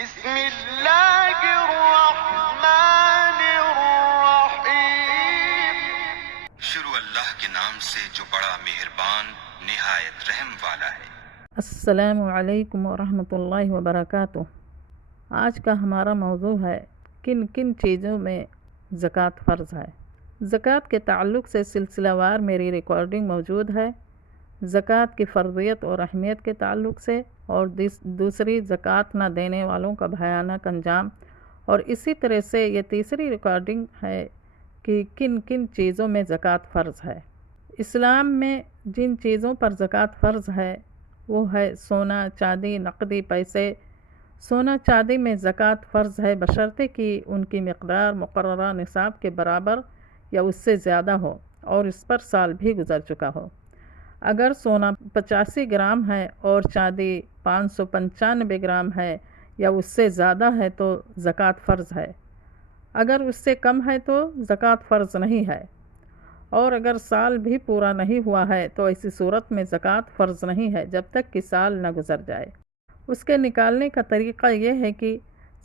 بسم اللہ الرحمن الرحیم۔ شروع اللہ کے نام سے جو بڑا مہربان نہایت رحم والا ہے۔ السلام علیکم ورحمۃ اللہ وبرکاتہ۔ آج کا ہمارا موضوع ہے کن کن چیزوں میں زکوٰۃ فرض ہے۔ زکوٰۃ کے تعلق سے سلسلہ وار میری ریکارڈنگ موجود ہے، زکوٰۃ کی فرضیت اور اہمیت کے تعلق سے، اور دوسری زکوٰۃ نہ دینے والوں کا بھیانک انجام، اور اسی طرح سے یہ تیسری ریکارڈنگ ہے کہ کن کن چیزوں میں زکوٰۃ فرض ہے۔ اسلام میں جن چیزوں پر زکوٰۃ فرض ہے وہ ہے سونا، چاندی، نقدی پیسے۔ سونا چاندی میں زکوٰۃ فرض ہے بشرطے کہ ان کی مقدار مقررہ نصاب کے برابر یا اس سے زیادہ ہو اور اس پر سال بھی گزر چکا ہو۔ اگر سونا 85 گرام ہے اور چاندی 595 گرام ہے یا اس سے زیادہ ہے تو زکوٰۃ فرض ہے۔ اگر اس سے کم ہے تو زکوٰۃ فرض نہیں ہے، اور اگر سال بھی پورا نہیں ہوا ہے تو ایسی صورت میں زکوٰۃ فرض نہیں ہے جب تک کہ سال نہ گزر جائے۔ اس کے نکالنے کا طریقہ یہ ہے کہ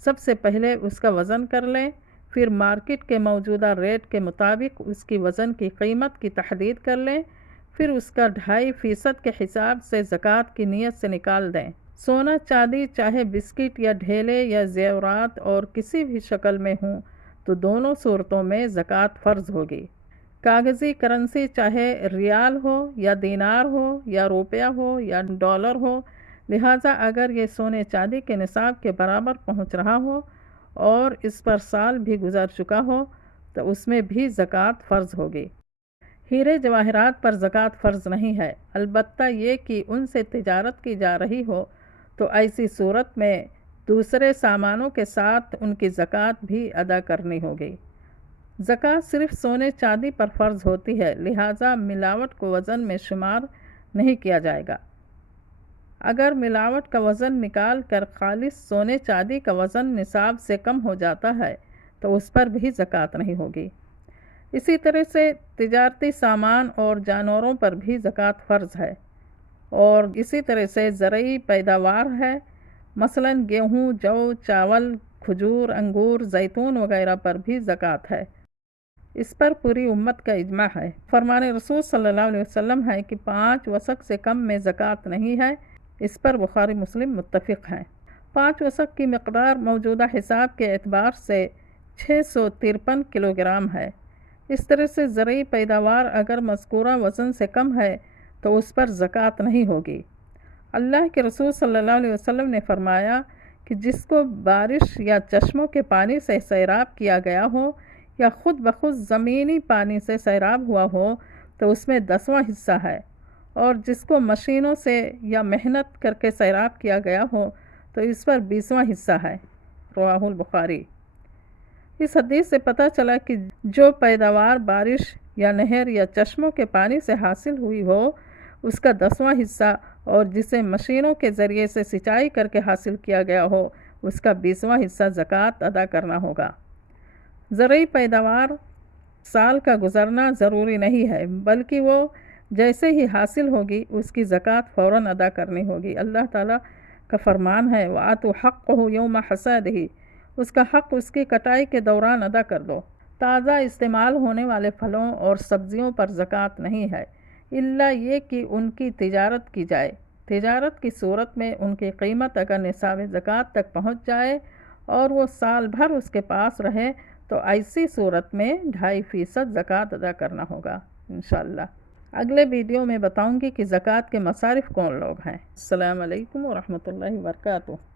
سب سے پہلے اس کا وزن کر لیں، پھر مارکیٹ کے موجودہ ریٹ کے مطابق اس کی وزن کی قیمت کی تحدید کر لیں، پھر اس کا 2.5% کے حساب سے زکوٰۃ کی نیت سے نکال دیں۔ سونا چاندی چاہے بسکٹ یا ڈھیلے یا زیورات اور کسی بھی شکل میں ہوں تو دونوں صورتوں میں زکوٰۃ فرض ہوگی۔ کاغذی کرنسی چاہے ریال ہو یا دینار ہو یا روپیہ ہو یا ڈالر ہو، لہٰذا اگر یہ سونے چاندی کے نصاب کے برابر پہنچ رہا ہو اور اس پر سال بھی گزر چکا ہو تو اس میں بھی زکوٰۃ فرض ہوگی۔ ہیرے جواہرات پر زکوٰۃ فرض نہیں ہے، البتہ یہ کہ ان سے تجارت کی جا رہی ہو تو ایسی صورت میں دوسرے سامانوں کے ساتھ ان کی زکوٰۃ بھی ادا کرنی ہوگی۔ زکوٰۃ صرف سونے چاندی پر فرض ہوتی ہے، لہٰذا ملاوٹ کو وزن میں شمار نہیں کیا جائے گا۔ اگر ملاوٹ کا وزن نکال کر خالص سونے چاندی کا وزن نصاب سے کم ہو جاتا ہے تو اس پر بھی زکوٰۃ نہیں ہوگی۔ اسی طرح سے تجارتی سامان اور جانوروں پر بھی زکوٰۃ فرض ہے، اور اسی طرح سے زرعی پیداوار ہے، مثلا گیہوں، جو، چاول، کھجور، انگور، زیتون وغیرہ پر بھی زکوٰۃ ہے۔ اس پر پوری امت کا اجماع ہے۔ فرمان رسول صلی اللہ علیہ وسلم ہے کہ 5 وسق سے کم میں زکوٰۃ نہیں ہے، اس پر بخاری مسلم متفق ہیں۔ 5 وسق کی مقدار موجودہ حساب کے اعتبار سے 653 کلو گرام ہے۔ اس طرح سے زرعی پیداوار اگر مذکورہ وزن سے کم ہے تو اس پر زکوٰۃ نہیں ہوگی۔ اللہ کے رسول صلی اللہ علیہ وسلم نے فرمایا کہ جس کو بارش یا چشموں کے پانی سے سیراب کیا گیا ہو یا خود بخود زمینی پانی سے سیراب ہوا ہو تو اس میں 10واں حصہ ہے، اور جس کو مشینوں سے یا محنت کر کے سیراب کیا گیا ہو تو اس پر 20واں حصہ ہے۔ رواہ البخاری۔ اس حدیث سے پتہ چلا کہ جو پیداوار بارش یا نہر یا چشموں کے پانی سے حاصل ہوئی ہو اس کا 10واں حصہ، اور جسے مشینوں کے ذریعے سے سینچائی کر کے حاصل کیا گیا ہو اس کا 20واں حصہ زکوٰۃ ادا کرنا ہوگا۔ زرعی پیداوار سال کا گزرنا ضروری نہیں ہے، بلکہ وہ جیسے ہی حاصل ہوگی اس کی زکوٰۃ فوراً ادا کرنی ہوگی۔ اللہ تعالیٰ کا فرمان ہے وَآتُوا حَقَّهُ يَوْمَ حَصَادِهِ، اس کا حق اس کی کٹائی کے دوران ادا کر دو۔ تازہ استعمال ہونے والے پھلوں اور سبزیوں پر زکوٰۃ نہیں ہے، الا یہ کہ ان کی تجارت کی جائے۔ تجارت کی صورت میں ان کی قیمت اگر نصاب زکوٰۃ تک پہنچ جائے اور وہ سال بھر اس کے پاس رہے تو ایسی صورت میں 2.5% زکوٰۃ ادا کرنا ہوگا انشاءاللہ۔ اگلے ویڈیو میں بتاؤں گی کہ زکوٰۃ کے مصارف کون لوگ ہیں۔ السلام علیکم ورحمۃ اللہ وبرکاتہ۔